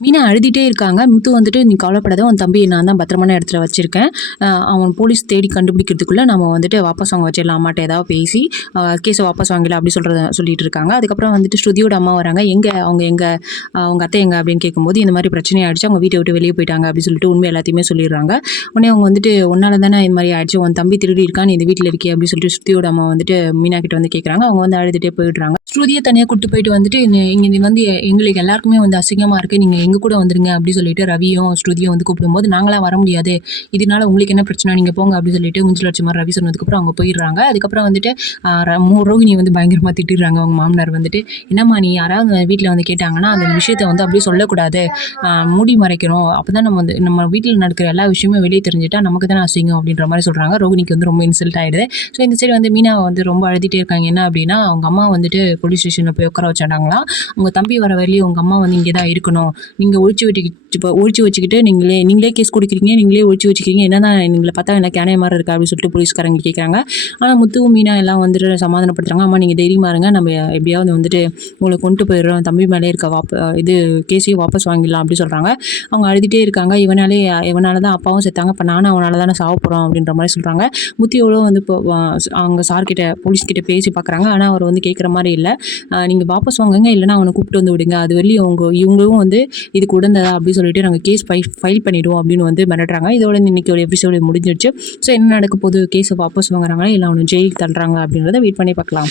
மீனா அழுதுட்டே இருக்காங்க. முத்து வந்துட்டு, "நீ கவலைப்படாத. உன் தம்பிய நான் தான் பத்திரமான இடத்துல வச்சிருக்கேன். அவன் போலீஸ் தேடி கண்டுபிடிக்கிறதுக்குள்ள நம்ம வந்துட்டு வாபஸ் வாங்க வச்சிடலாம். அம்மாட்ட ஏதாவது பேசி கேஸ வாபஸ் வாங்கிடலாம்." அப்படி சொல்லிட்டு இருக்காங்க. அதுக்கப்புறம் வந்துட்டு ஸ்ருதியோட அம்மா வராங்க. அவங்க எங்க? அவங்க அத்தை எங்க?" அப்படின்னு கேட்கும்போது, "இந்த மாதிரி பிரச்சனை ஆயிடுச்சு. அவங்க வீட்ட விட்டு வெளிய போயிட்டாங்க." அப்படின்னு சொல்லிட்டு உண்மை எல்லாத்தையுமே சொல்லிடுறாங்க. உடனே அவங்க வந்துட்டு, "உன்னால தானே இது மாதிரி ஆயிடுச்சு. உன் தம்பி திருடி இருக்கான். நீ இந்த வீட்ல இருக்கியே." அப்படின்னு சொல்லிட்டு ஸ்ருதியோட அம்மா வந்துட்டு மீனா கிட்ட வந்து கேட்குறாங்க. அவங்க வந்து அழுதுட்டே போயிடுறாங்க. ஸ்ருதிய தனியா கூட்டு போயிட்டு வந்துட்டு, இங்க நீ வந்து எங்களுக்கு எல்லாருக்குமே வந்து அசிங்கமா இருக்கு. நீங்க எங்க கூட வந்துருங்க." அப்படி சொல்லிட்டு ரவியும் ஸ்ருதியும் வந்து கூப்பிடும்போது, "நாங்களாம் வர முடியாது. இதனால உங்களுக்கு என்ன பிரச்சனை? நீங்க போங்க." அப்படி சொல்லிட்டு மூஞ்சில அடிச்ச மாரி ரவி சொன்னதுக்கப்புறம் அவங்க போயிடுறாங்க. அதுக்கப்புறம் வந்துட்டு ரோகிணி வந்து பயங்கரமா திட்டிடுறாங்க. அவங்க மாமனார் வந்துட்டு, "என்னம்மா நீ யாராவது வீட்ல வந்து கேட்டாங்கன்னா, அந்த விஷயத்த வந்து அப்படியே சொல்லக்கூடாது. மூடி மறைக்கணும். அப்பதான் நம்ம வீட்ல நடக்கிற எல்லா விஷயமும் வெளிய தெரிஞ்சுட்டா நமக்கு தானே அசிங்கம்." அப்படின்ற மாரி சொல்றாங்க. ரோகிணிக்கு வந்து ரொம்ப இன்சல்ட் ஆயிடுது. ஸோ இந்த சைடு வந்து மீனா வந்து ரொம்ப அழுதுட்டே இருக்காங்க. என்ன அப்படின்னா, அவங்க அம்மா வந்துட்டு போலீஸ் ஸ்டேஷன்ல போய் உட்கார வச்சாங்களாம். உங்க தம்பி வர வரையும் உங்க அம்மா வந்து இங்கே தான் இருக்கணும். நீங்க ஒழிச்சு வச்சுக்கிட்டு நீங்களே கேஸ் குடுக்குறீங்க. நீங்களே ஒழிச்சு வச்சுக்கிறீங்க. என்னதான் எங்கள பார்த்தா என்ன கேனைய மாரி இருக்கா? அப்படின்னு சொல்லிட்டு போலீஸ்காரங்க கேட்குறாங்க. ஆனா முத்துவும், மீனா எல்லாம் வந்துட்டு சமாதானப்படுத்துறாங்க. "அம்மா நீங்க தைரியமா இருங்க. நம்ம எப்படியாவது வந்துட்டு உங்கள கொண்டு போயிடுறோம். தம்பி மேலே இருக்க இது கேஸையும் வாபஸ் வாங்கிடலாம்." அப்படி சொல்றாங்க. அவங்க அழுதுட்டே இருக்காங்க. "இவனால தான் அப்பாவும் செத்தாங்க. இப்ப நானும் அவனால தானே சாவப்போறோம்." அப்படின்ற மாரி சொல்றாங்க. முத்து எவ்வளோ வந்து இப்போ அவங்க சார்கிட்ட போலீஸ் கிட்ட பேசி பார்க்குறாங்க. ஆனா அவர் வந்து கேட்குற மாரி இல்ல. "நீங்க வாபஸ் வாங்குங்க. இல்லன்னா அவன கூப்பிட்டு வந்து விடுங்க. அது வரையும் இவங்களும் வந்து இதுக்கு உடந்ததா அப்படி சொல்லிட்டு நாங்க கேஸ் ஃபைல் பண்ணிடுவோம்." அப்படின்னு வந்து மிரட்டுறாங்க. இதோட இன்னைக்கு ஒரு எபிசோடு முடிஞ்சிருச்சு. ஸோ என்ன நடக்க போகுது? கேஸை வாபஸ் வாங்குறாங்களா? இல்லை அவனை ஜெயிலுக்கு தள்ளுறாங்களா? அப்படின்றத வெயிட் பண்ணி பார்க்கலாம்.